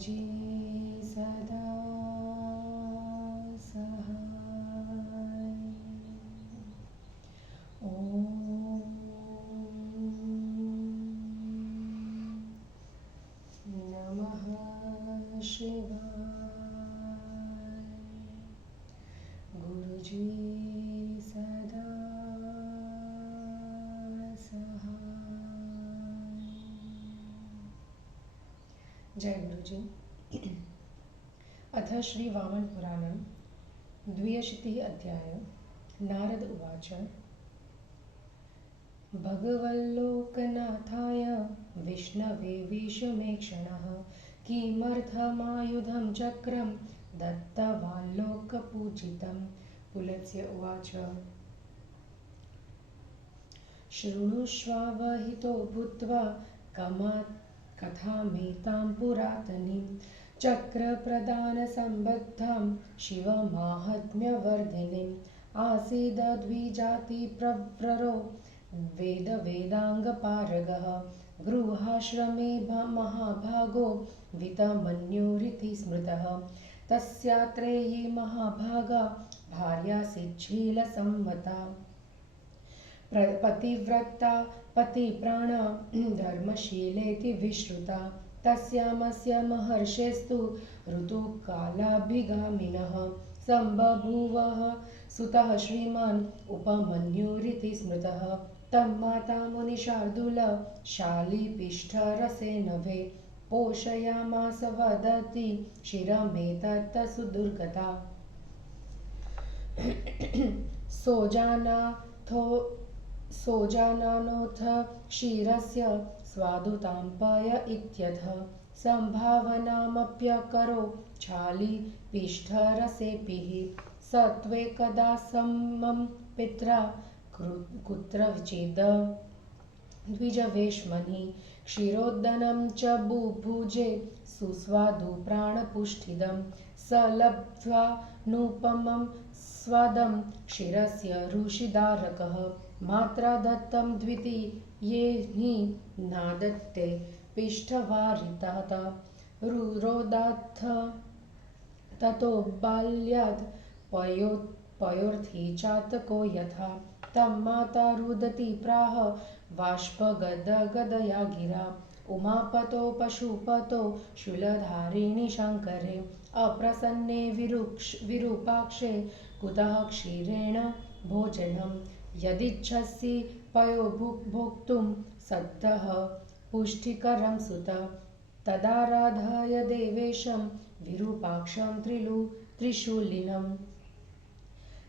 गुरुजी सदा सहाय। ओम नमः शिवाय। गुरुजी सदा सहाय। जय गुरुजी। अथ श्री वामन पुराणं 20 अध्याय। नारद उवाच। भगवल्लोकनाथाय विष्णवे विषमेक्षणः किमर्थमायुधं चक्रं दत्तवाल्लोकपूजितं। पुलत्स्य उवाच। शृणुष्वावहितो भूत्वा कथामेतां पुरातनीं चक्रप्रदानसम्बद्धां शिवमाहात्म्यवर्धिनीम्। आसीद्द्विजातिप्रवरो वेदाङ्गपारगः गृहाश्रमे महाभागो वितमन्युरिति स्मृतः। तस्यात्रेयी महाभागा भार्यासीच्छीलसम्मता पतिव्रता पतिप्राणा धर्मशीलेति विश्रुता। तस्यामस्य महर्षेस्तु ऋतुकालाभिगामिनः सम्बभूवः सुतः श्रीमान् उपमन्युरिति स्मृतः। तं माता मुनिशार्दूल शालीपिष्ठरसेनभे पोषयामास वदति शिरमेतत् सुदुर्गता। सोजानानोऽथ क्षीरस्य स्वादुताम्पय इत्यथ सम्भावनामप्यकरो क्षालीपिष्ठरसेऽपिः। स त्वेकदा समं पित्रा कुत्रचिद् द्विजवेश्मनि क्षीरोदनं च बुभुजे सुस्वादु प्राणपुष्टिदं। स लब्ध्वा नूपमं स्वादं क्षीरस्य ऋषिदारकः। मात्रा दत्तं द्वितीयेहि नादत्ते पिष्ठवारितः रुरोदाथ ततो बाल्यात् पयोर्थी चातको यथा। तं माता रुदती प्राह बाष्पगदगदया गिरा। उमापतो पशुपतो शूलधारिणि शङ्करे अप्रसन्ने विरूपाक्षे कुतः क्षीरेण भोजनं। यदिच्छसि पयो भोक्तुं सद्यः पुष्टिकरं सुत तदाराधय देवेशं विरूपाक्षं त्रिशूलिनम्।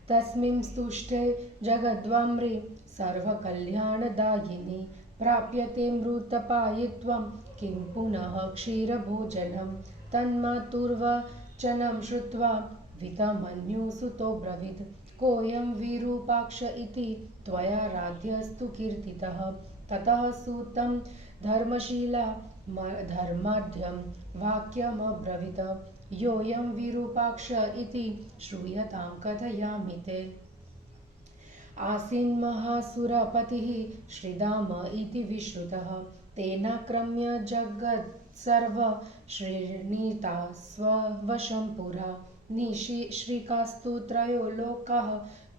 तस्मिन् स्तुष्टे जगद्वाम्रे सर्वकल्याणदायिनि प्राप्यते मृतपायित्वं किं पुनः क्षीरभोजनं। तन्मातुर्वचनं श्रुत्वा वितमन्युसुतो ब्रवीत् कोऽयं विरूपाक्ष इति त्वयाराध्यस्तु कीर्तितः। ततः सूतं धर्मशीला धर्माढ्यं वाक्यमब्रवीत् योऽयं विरूपाक्ष इति श्रूयतां कथयामि ते। आसीन्महासुरपतिः श्रीदाम इति विश्रुतः तेनाक्रम्य जगत्सर्व श्रीणीता स्ववशं पुरा। निःश्रीकास्तु त्रयो लोकाः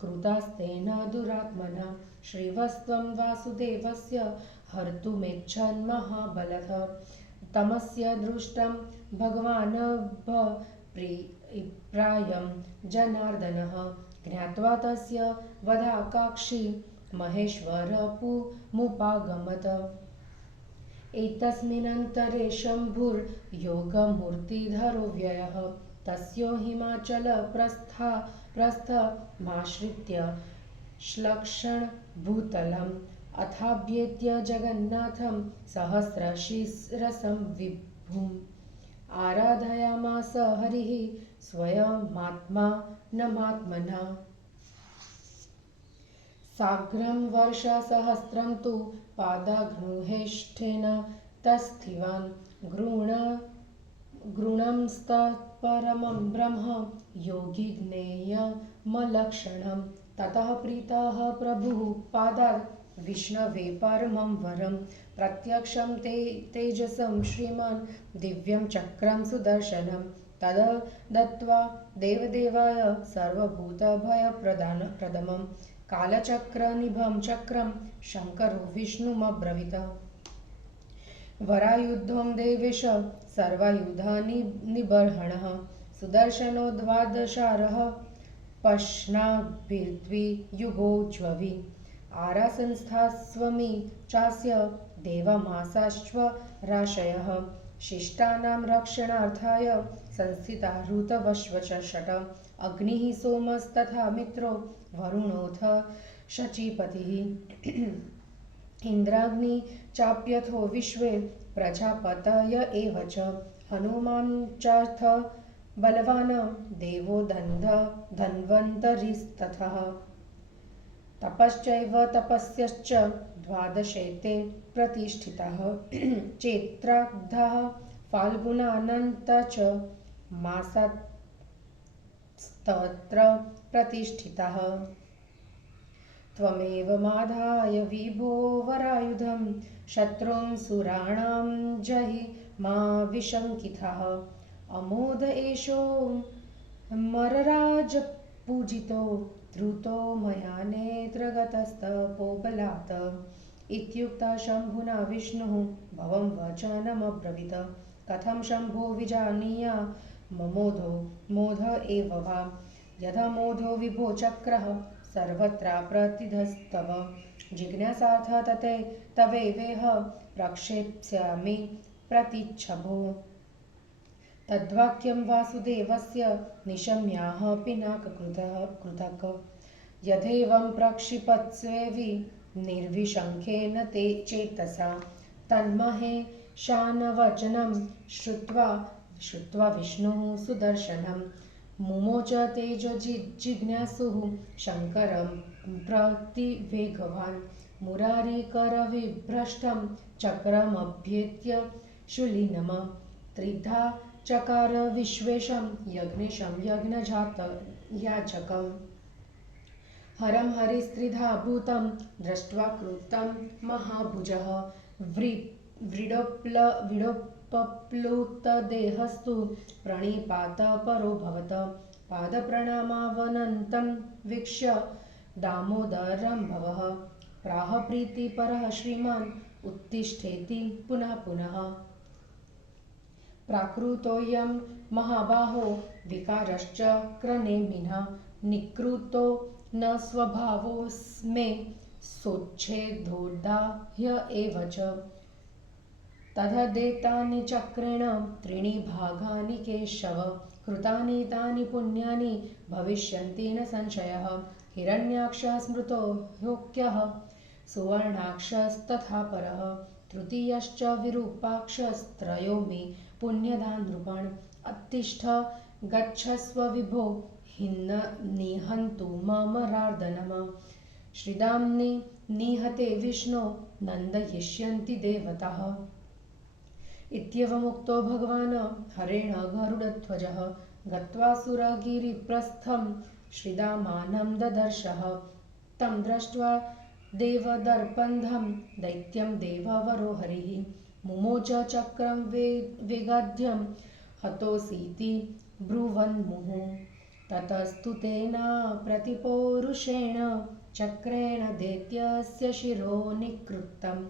कृतास्तेन दुरात्मना। श्रीवस्त्वं वासुदेवस्य हर्तुमिच्छन् महाबलः। तमस्य दृष्टं भगवानभप्रायं जनार्दनः ज्ञात्वा तस्य वधाकाङ्क्षी महेश्वरमुपागमत्। एतस्मिन्नन्तरे शम्भुर्योगमूर्तिधरो व्ययः तस्यो हिमाचलप्रस्थमाश्रित्य श्लक्ष्णभूतलम् अथाभ्येत्य जगन्नाथं सहस्रशिरसं विभुम्। आराधयामास हरिः स्वयमात्मानमात्मना। साग्रं वर्षसहस्रं तु पादाघ्नुहेष्ठेन तस्थिवान् गृणंस्तत्परमं ब्रह्म योगिज्ञेयमलक्षणम्। ततः प्रीतः प्रभुः पादात् विष्णवे परमं वरं प्रत्यक्षं तेजसं श्रीमान् दिव्यं चक्रं सुदर्शनं तद दत्त्वा देवदेवाय सर्वभूतभयप्रदमं कालचक्रनिभं चक्रं शङ्करो विष्णुमब्रवीत् वरायुधं देवेश सर्वायुधानिबर्हणः सुदर्शनो द्वादशारः पश्नाभिर्द्वियुगोज्ज्ववि आरासंस्थास्वमी चास्य देवमासाश्वराशयः शिष्टानां रक्षणार्थाय संस्थिता ऋतवश्वषट् अग्निः सोमस्तथा मित्रो वरुणोऽथ शचीपतिः इन्द्राग्नि चाप्यथो विश्वे प्रजापतय एव च हनुमान् चाथ बलवान् देवो धन्वन्तरिस्ततः तपश्चैव तपस्यश्च द्वादशेते प्रतिष्ठितः चैत्राब्धः फाल्गुनानन्त च मासस्तत्र प्रतिष्ठितः त्वमेव माधाय विभो वरायुधं शत्रून् सुराणां जहि मा विशङ्कितः अमोद एषो मरराजपूजितो धृतो मया नेत्रगतस्तपोबलात् इत्युक्तः शम्भुना विष्णुः भवं वचनमब्रवीत् कथं शम्भो विजानीया ममोधो मोध एव वा यथा मोधो विभो चक्रः सर्वत्र प्रतिधस्तव जिज्ञासार्थ तवैवेह प्रक्षेप्स्यामि प्रतिच्छभो तद्वाक्यं वासुदेवस्य निशम्याः पिनाककृतक यथेवं प्रक्षिपत्स्वेवि निर्विशङ्केन ते चेतसा तन्महेशानवचनं श्रुत्वा विष्णुः सुदर्शनं मुमोच तेजो जिज्ञासुः शङ्करं प्रतिवेगवान् मुरारिकरविभ्रष्टं चक्रमभ्येत्य शूलिनम त्रिधा चकार विश्वेशं यज्ञेशं यज्ञयाजकम् हरं हरिस्त्रिधा भूतं दृष्ट्वा कृतं महाभुजः व्रीडोपप्लुतदेहस्तु प्रणिपात परोऽभवत् पादप्रणामावनन्तं वीक्ष्य दामोदरं भवः प्राह प्रीतिपरः श्रीमान् उत्तिष्ठेति पुनः पुनः प्राकृतोऽयं महाबाहो विकारश्च क्रनेमिनः निकृतो न स्वभावोऽस्मे सोच्छेदोदाह्य एव च तददेतानि चक्रेण त्रीणि भागानि केशव कृतानि तानि पुण्यानि भविष्यन्ति न संशयः हिरण्याक्षः स्मृतो ह्योक्यः सुवर्णाक्षस्तथा परः तृतीयश्च विरूपाक्षस्त्रयो मे पुण्यदा नृपान् उत्तिष्ठ गच्छस्व विभो निहन्तु मम रार्दनम् श्रीदाम्नि निहते विष्णो नन्दयिष्यन्ति देवताः इत्येवमुक्तो भगवान् हरेण गरुडध्वजः गत्वा सुरगिरिप्रस्थं श्रीदामानं ददर्शः तं दृष्ट्वा देवदर्पन्धं दैत्यं देववरो हरिः मुमोच चक्रं वेगाद्यं हतोऽसीति ब्रुवन्मुहुः ततस्तु तेन प्रतिपौरुषेण चक्रेण दैत्यस्य शिरो निकृत्तं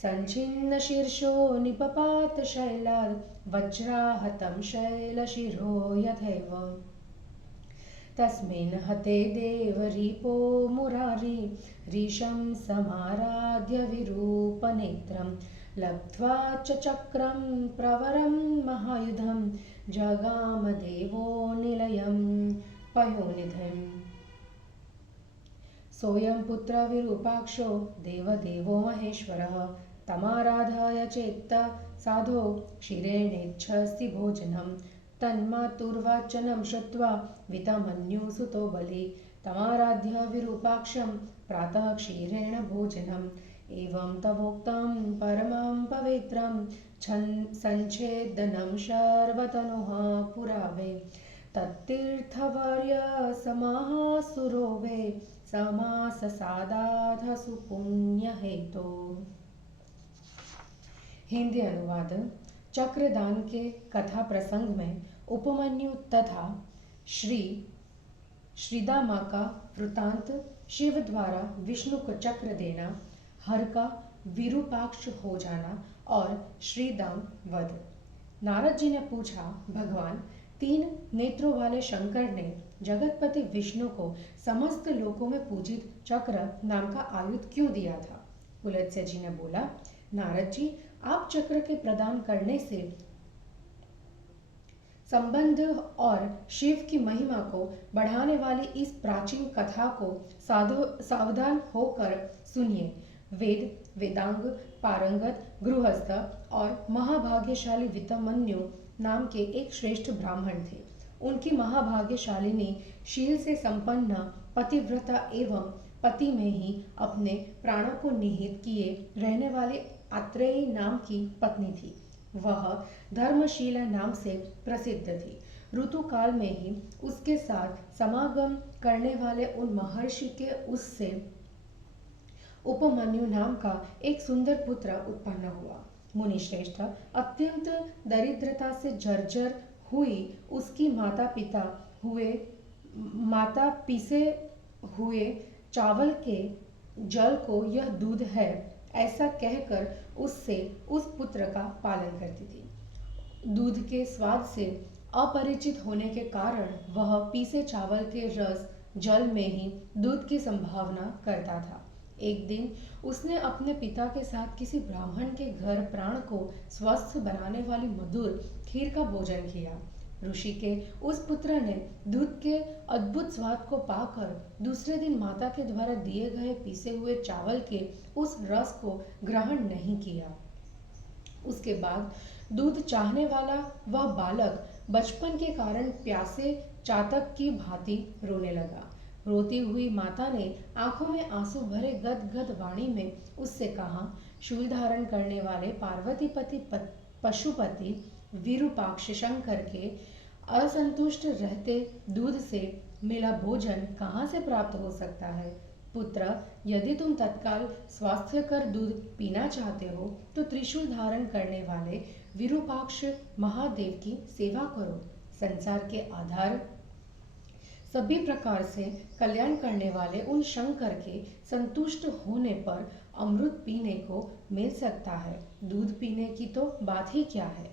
सञ्छिन्नशीर्षो निपपात शैलाद् वज्राहतं शैलशिरो यथैव तस्मिन् हते देवरीपो मुरारी रीशं समाराध्य विरूपनेत्रं लब्ध्वा च चक्रं प्रवरं महायुधं जगामदेवो निलयं पयोनिधिम् सोऽयं पुत्रविरूपाक्षो देवदेवो महेश्वरः तमाराधय चेत्त साधो क्षीरेणेच्छसि भोजनं तन्मातुर्वाचनं श्रुत्वा वितमन्युसुतो बलि तमाराध्य विरूपाक्षं प्रातः क्षीरेण भोजनम् एवं तवोक्तं परमं पवित्रं सञ्छेदनं शर्वतनुः पुरावे तत्तीर्थवर्य समासुरो वे समास सादाध सुपुण्य हेतु। हिंदी अनुवाद। चक्रदान के कथा प्रसंग में उपमन्यु तथा श्रीदामा का वृतांत, शिव द्वारा विष्णु को चक्र देना, हर का विरूपाक्ष हो जाना और श्रीदाम वध। नारद जी ने पूछा, भगवान, 3 नेत्रों वाले शंकर ने जगतपति विष्णु को समस्त लोकों में पूजित चक्र नाम का आयुध क्यों दिया था? पुलत्स्य जी ने बोला, नारद जी, आप चक्र के प्रदान करने से संबंध और शिव की महिमा को बढ़ाने वाली इस प्राचीन कथा को सावधान होकर सुनिए। वेदांग पारंगत गृहस्थ और महाभाग्यशाली वितमन्यु नाम के एक श्रेष्ठ ब्राह्मण थे। उनकी महाभाग्यशालिनी शील से संपन्न पतिव्रता एवं पति में ही अपने प्राणों को निहित किए रहने वाले आत्रेयी नाम की पत्नी थी। वह धर्मशीला नाम से प्रसिद्ध थी। ऋतु काल में ही उसके साथ समागम करने वाले उन महर्षि के उससे उपमन्यु नाम का एक सुंदर पुत्र उत्पन्न हुआ। मुनिश्रेष्ठ अत्यंत दरिद्रता से जर्जर हुई उसकी माता पीसे हुए चावल के जल को यह दूध है ऐसा कहकर उससे उस पुत्र का पालन करती थी। दूध के स्वाद से अपरिचित होने के कारण वह पीसे चावल के रस जल में ही दूध की संभावना करता था। एक दिन उसने अपने पिता के साथ किसी ब्राह्मण के घर प्राण को स्वस्थ बनाने वाली मधुर खीर का भोजन किया। ऋषि के उस पुत्र ने दूध के अद्भुत स्वाद को पाकर दूसरे दिन माता के द्वारा दिए गए पीसे हुए चावल के उस रस को ग्रहण नहीं किया। उसके बाद दूध चाहने वाला वह बालक बचपन के कारण प्यासे चातक की भांति रोने लगा। रोती हुई माता ने आंखों में आंसू भरे गदगद वाणी में उससे कहा, शूल धारण करने वाले पार्वतीपति पशुपति विरूपाक्ष शंकर के असंतुष्ट रहते दूध से मिला भोजन कहाँ से प्राप्त हो सकता है? पुत्र, यदि तुम तत्काल स्वास्थ्यकर दूध पीना चाहते हो तो त्रिशूल धारण करने वाले विरूपाक्ष महादेव की सेवा करो। संसार के आधार सभी प्रकार से कल्याण करने वाले उन शंकर के संतुष्ट होने पर अमृत पीने को मिल सकता है। दूध पीने की तो बात ही क्या है।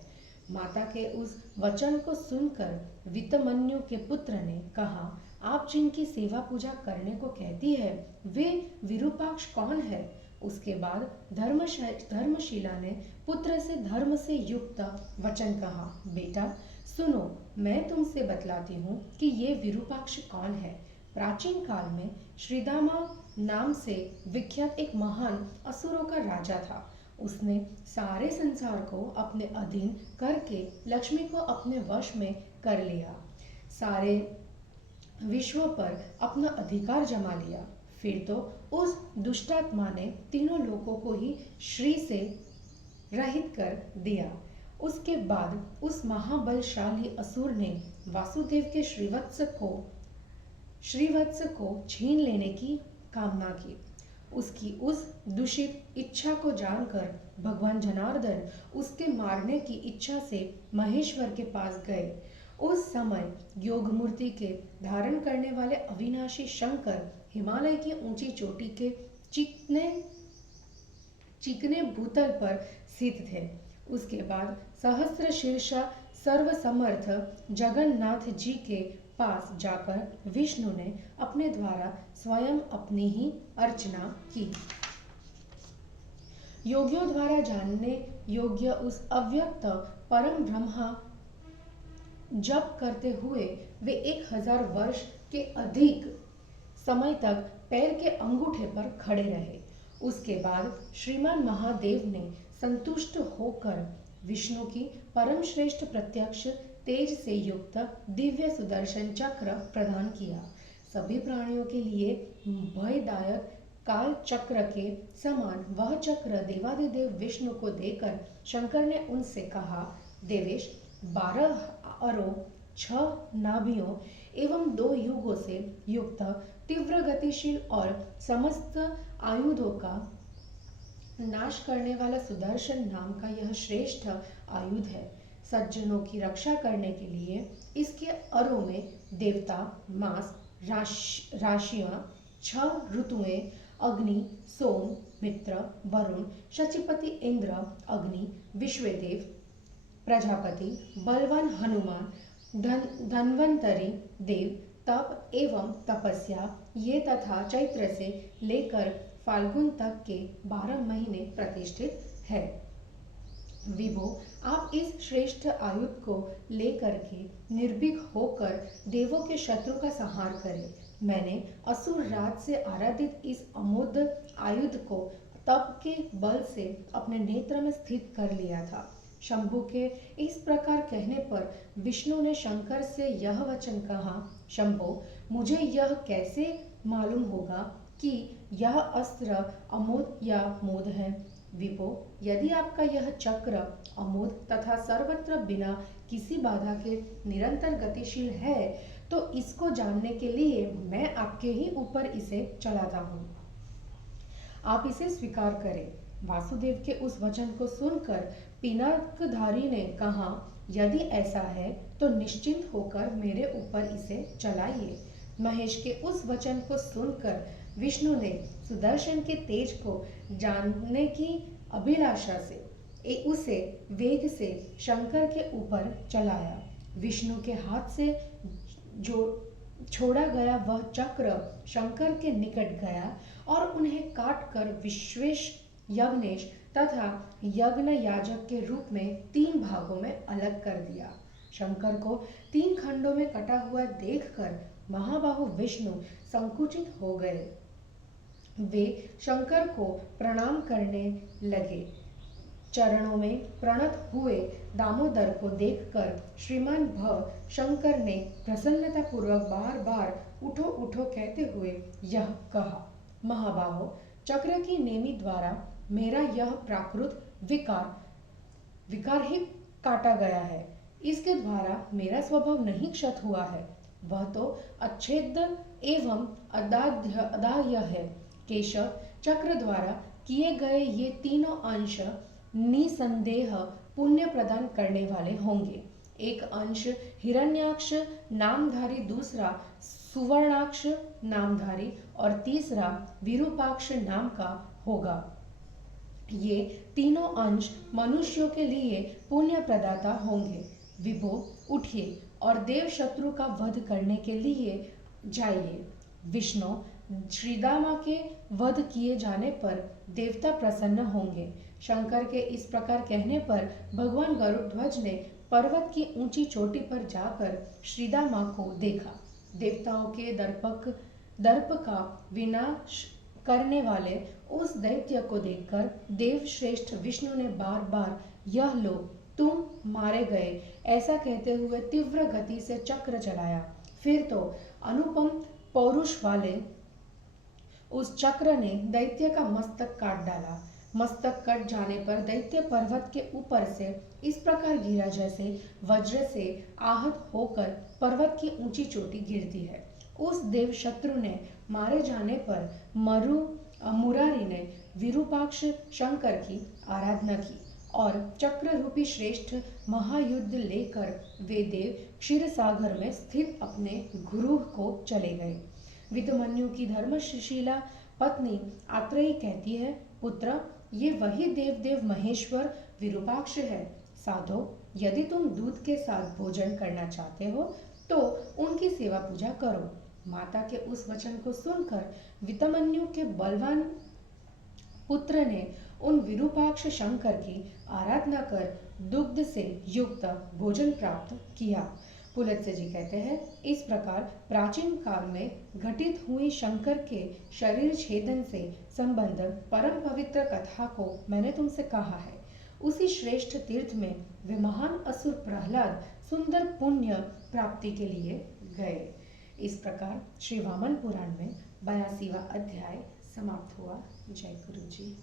माता के उस वचन को सुनकर वितमन्यु के पुत्र ने कहा, आप जिनकी सेवा पूजा करने को कहती है वे विरूपाक्ष कौन है? उसके बाद धर्मशीला ने पुत्र से धर्म से युक्त वचन कहा, बेटा सुनो, मैं तुमसे बतलाती हूँ कि ये विरूपाक्ष कौन है। प्राचीन काल में श्रीदामा नाम से विख्यात एक महान असुरों का राजा था। उसने सारे संसार को अपने अधीन करके लक्ष्मी को अपने वश में कर लिया, सारे विश्व पर अपना अधिकार जमा लिया। फिर तो उस दुष्टात्मा ने तीनों लोकों को ही श्री से रहित कर दिया। उसके बाद उस महाबलशाली असुर ने वासुदेव के श्रीवत्स को छीन लेने की कामना की। उसकी उस दूषित इच्छा को जानकर भगवान जनार्दन उसके मारने की इच्छा से महेश्वर के पास गए। उस समय योग मूर्ति के धारण करने वाले अविनाशी शंकर हिमालय की ऊंची चोटी के चिकने भूतल पर स्थित थे। उसके बाद सहस्त्र शीर्ष सर्वसमर्थ जगन्नाथ जी के पास जाकर विष्णु ने अपने द्वारा स्वयं अपनी ही अर्चना की। योगियों द्वारा जानने योग्य उस अव्यक्त परम ब्रह्मा जप करते हुए वे 1000 वर्ष के अधिक समय तक पैर के अंगूठे पर खड़े रहे। उसके बाद श्रीमान महादेव ने संतुष्ट होकर विष्णु की परम श्रेष्ठ प्रत्यक्ष तेज से युक्त दिव्य सुदर्शन चक्र प्रदान किया। सभी प्राणियों के लिए भयदायक काल चक्र के समान वह चक्र देवादिदेव विष्णु को देकर शंकर ने उनसे कहा, देवेश 12 अरों 6 नाभियों एवं 2 युगों से युक्त तीव्र गतिशील और समस्त आयुधों का नाश करने वाला सुदर्शन नाम का यह श्रेष्ठ आयुध है। सज्जनों की रक्षा करने के लिए इसके अरों में देवता, मास, राशियां, 6 ऋतुएं, अग्नि, सोम, मित्र, वरुण, शचीपति इंद्र, अग्नि, विश्वदेव, प्रजापति, बलवान हनुमान, धन्वंतरी देव, तप एवं तपस्या ये तथा चैत्र से लेकर फाल्गुन तक के 12 महीने प्रतिष्ठित है। विभो, आप इस श्रेष्ठ आयुध को लेकर के निर्भीक होकर देवों के शत्रु का संहार करें। मैंने असुर राज से आराधित इस अमोघ आयुध को तप के बल से अपने नेत्र में स्थित कर लिया था। शंभु के इस प्रकार कहने पर विष्णु ने शंकर से यह वचन कहा, शंभो, मुझे यह कैसे मालूम होगा कि यह अस्त्र अमोघ या मोद है। विभो, यदि आपका यह चक्र अमोघ तथा सर्वत्र बिना किसी बाधा के निरंतर गतिशील है तो इसको जानने के लिए मैं आपके ही ऊपर इसे चलाता हूँ। आप इसे स्वीकार करें। वासुदेव के उस वचन को सुनकर पिनाकधारी ने कहा, यदि ऐसा है तो निश्चिंत होकर मेरे ऊपर इसे चलाइए। महेश के उस वचन को सुनकर विष्णु ने सुदर्शन के तेज को जानने की अभिलाषा से उसे वेग से शंकर के ऊपर चलाया। विष्णु के हाथ से जो छोड़ा गया वह चक्र शंकर के निकट गया और उन्हें काटकर विश्वेश, यज्ञेश तथा यज्ञ याजक के रूप में 3 भागों में अलग कर दिया। शंकर को 3 खंडों में कटा हुआ देखकर महाबाहु विष्णु संकुचित हो गए। वे शंकर को प्रणाम करने लगे। चरणों में प्रणत हुए दामोदर को देखकर श्रीमान भव शंकर ने प्रसन्नता पूर्वक बार बार उठो उठो कहते हुए यह कहा, महाबाहो, चक्र की नेमी द्वारा मेरा यह प्राकृत विकार ही काटा गया है। इसके द्वारा मेरा स्वभाव नहीं क्षत हुआ है, वह तो अच्छेद एवं अदाह्य है। केशव, चक्र द्वारा किए गए ये तीनों अंश निसंदेह पुण्य प्रदान करने वाले होंगे। एक अंश हिरण्याक्ष नामधारी, दूसरा सुवर्णाक्ष नामधारी और तीसरा विरूपाक्ष नाम का होगा। ये तीनों अंश मनुष्यों के लिए पुण्य प्रदाता होंगे। विभो, उठिए और देव शत्रु का वध करने के लिए जाइए। विष्णु, श्रीदामा के वध किए जाने पर देवता प्रसन्न होंगे। शंकर के इस प्रकार कहने पर भगवान गरुड़ध्वज ने पर्वत की ऊंची चोटी पर जाकर श्रीदामा को देखा। देवताओं के दर्प का विनाश करने वाले उस दैत्य को देखकर देव श्रेष्ठ विष्णु ने बार बार यह लो, तुम मारे गए ऐसा कहते हुए तीव्र गति से चक्र चलाया। फिर तो अनुपम पौरुष वाले उस चक्र ने दैत्य का मस्तक काट डाला। मस्तक कट जाने पर दैत्य पर्वत के ऊपर से इस प्रकार गिरा जैसे वज्र से आहत होकर पर्वत की ऊंची चोटी गिरती है। उस देव शत्रु ने मारे जाने पर मुरारी ने विरूपाक्ष शंकर की आराधना की और चक्र रूपी श्रेष्ठ महायुद्ध लेकर वे देव क्षीर सागर में स्थित अपने गुरु को चले गए। वितुमन्यु की धर्मशीला पत्नी आत्रेयी कहती है, पुत्र, ये वही देव महेश्वर विरूपाक्ष है। साधो, यदि तुम दूध के साथ भोजन करना चाहते हो तो उनकी सेवा पूजा करो। माता के उस वचन को सुनकर वितुमन्यु के बलवान पुत्र ने उन विरूपाक्ष शंकर की आराधना कर दुग्ध से युक्त भोजन प्राप्त किया। पुलत्स्य जी कहते हैं, इस प्रकार प्राचीन काल में घटित हुई शंकर के शरीर छेदन से संबंध परम पवित्र कथा को मैंने तुमसे कहा है। उसी श्रेष्ठ तीर्थ में वे महान असुर प्रहलाद सुंदर पुण्य प्राप्ति के लिए गए। इस प्रकार श्री वामन पुराण में 82वां अध्याय समाप्त हुआ। जय गुरु जी।